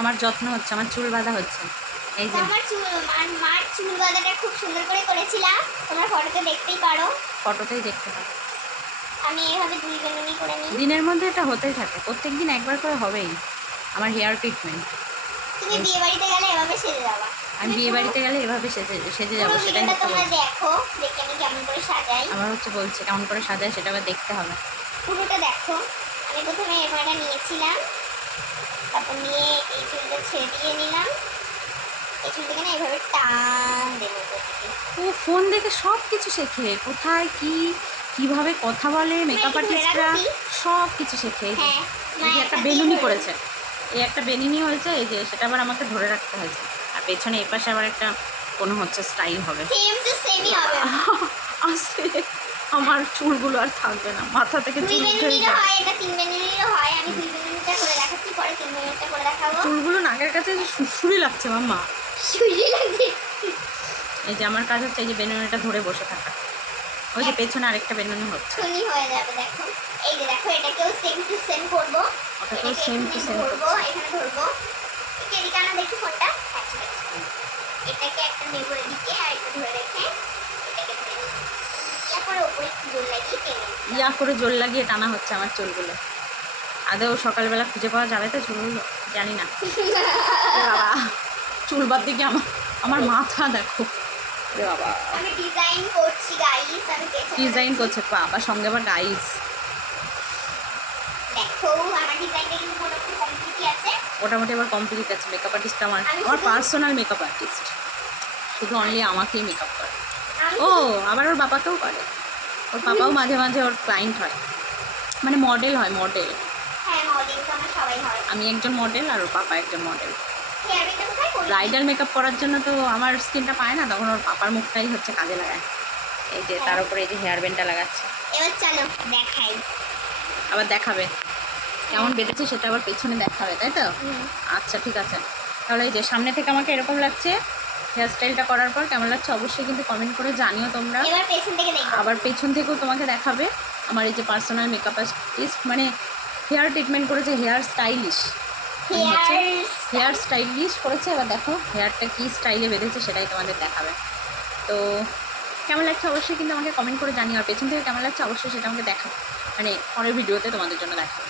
আমার যত্ন হচ্ছে, আমার চুল বাঁধা হচ্ছে। এই যে মার চুল বাঁধাটা খুব সুন্দর করে করেছিলাম, তোমরা ফটোতে দেখতেই পারো। ফটোতেই দেখতে পারো। আমি এইভাবে দুই বেনুনি করে নিই। দিনের মধ্যে এটা হতেই থাকে, প্রত্যেকদিন একবার করে হবেই আমার হেয়ার ট্রিটমেন্ট। তুমি বিয়ে বাড়িতে গেলে এভাবে সেজে যাবা। আমি বিয়ে বাড়িতে গেলে এভাবে সেজে যাবো, সেটাই হচ্ছে। তোমরা দেখো, দেখে আমি কেমন করে সাজাই। আমার হচ্ছে বলছে কেমন করে সাজায়, সেটা আবার দেখতে হবে। পুরোটা দেখো। আমি প্রথমে এবারটা নিয়েছিলাম, তারপর নিয়ে এই চুলটা ছেড়ে দিয়ে নিলাম। এই চুলটাকে না এইভাবে টান দেবো। ও ফোন দেখে সব কিছু শেখে, কোথায় কি কিভাবে কথা বলে, মেকআপ আর্টিস্টরা সব কিছু শেখে। এই যে একটা বেলুনি করেছে, এই একটা বেলুনি হয়েছে, এই যে সেটা আবার আমাকে ধরে রাখতে হয়েছে। আর পেছনে এই পাশে আবার একটা কোনো হচ্ছে স্টাইল হবে। আসছে আমার চুলগুলো আর থাকবে না, মাথা থেকে চুল উঠে যায়। এটা 3 মিনিটেরও হয়। আমি 2 মিনিটটা করে দেখাচ্ছি, পরে 3 মিনিটটা করে দেখাবো। চুলগুলো নাকের কাছে সুরসুরি লাগছে মাম্মা, সুরসুরি লাগছে। এই যে আমার কাজ হচ্ছে এই যে বেলুনিটা ধরে বসে থাকা। ওই যে পেছনে আরেকটা বেলুনি হচ্ছে, শুনি হয়ে যাবে। দেখো এই যে দেখো, এটাকেও সেম টু সেম করব। ওটাকেও সেম টু সেম করব, এখানে ধরবো। এদিকে আনা দেখি ফোনটা। আচ্ছা এটাকে একটা নেব এদিকে, আর এটা ধরে রেখে এটাকে ধরে নিই। তারপরে উপরে একটু জোর লাগিয়ে টেনে ইয়া করে জোর লাগিয়ে টানা হচ্ছে আমার চুলগুলো। আদৌ সকালবেলা খুঁজে পাওয়া যাবে তো চুলগুলো, জানি না। বাবা চুল বাদ দিকে আমার মাথা দেখো বাবা। আমি ডিজাইন করছি গাইস, আমি ডিজাইন করছে বাবা, সঙ্গে আবার গাইস। দেখো আমার ডিজাইনটা কিন্তু মোটামুটি কমপ্লিট আছে। মোটামুটি আবার কমপ্লিট আছে। মেকআপ আর্টিস্ট আমার পার্সোনাল মেকআপ আর্টিস্ট, শুধু অনলি আমাকেই মেকআপ করে। ও আবার ওর বাবাকেও করে, ওর বাবাও মাঝে মাঝে ওর ক্লায়েন্ট হয়, মানে মডেল হয়। মডেল, হ্যাঁ মডেল তো আমার সবাই হয়। আমি একজন মডেল আর ওর পাপা একজন মডেল। হেয়ারটা কোথায় করি? ব্রাইডাল মেকআপ করার জন্য তো আমার স্কিনটা পায় না, তখন ওর পাপার মুখটাই হচ্ছে কাজে লাগায়। এই যে তার উপরে এই যে হেয়ার ব্যান্ডটা লাগাচ্ছে। এবার চলো দেখাই। আবার দেখাবে কেমন বেঁধেছে, সেটা আবার পেছনে দেখাবে, তাই তো? আচ্ছা ঠিক আছে, তাহলে এই যে সামনে থেকে আমাকে এরকম লাগছে, হেয়ার স্টাইলটা করার পর কেমন লাগছে অবশ্যই কিন্তু কমেন্ট করে জানিও তোমরা। এবার পেছন থেকে দেখো। আবার পেছন থেকেও তোমাকে দেখাবে আমার এই যে পার্সোনাল মেকআপ আর্টিস্ট, মানে হেয়ার ট্রিটমেন্ট করেছে, হেয়ার স্টাইলিশ, হেয়ার স্টাইলিশ করেছে। এবার দেখো হেয়ারটা কী স্টাইলে বেঁধেছে সেটাই তোমাদের দেখাবে। তো কেমন লাগছে অবশ্যই কিন্তু আমাকে কমেন্ট করে জানিও, আর পেছন থেকে কেমন লাগছে অবশ্যই সেটা আমাকে দেখাবে, মানে পরের ভিডিওতে তোমাদের জন্য দেখাবে।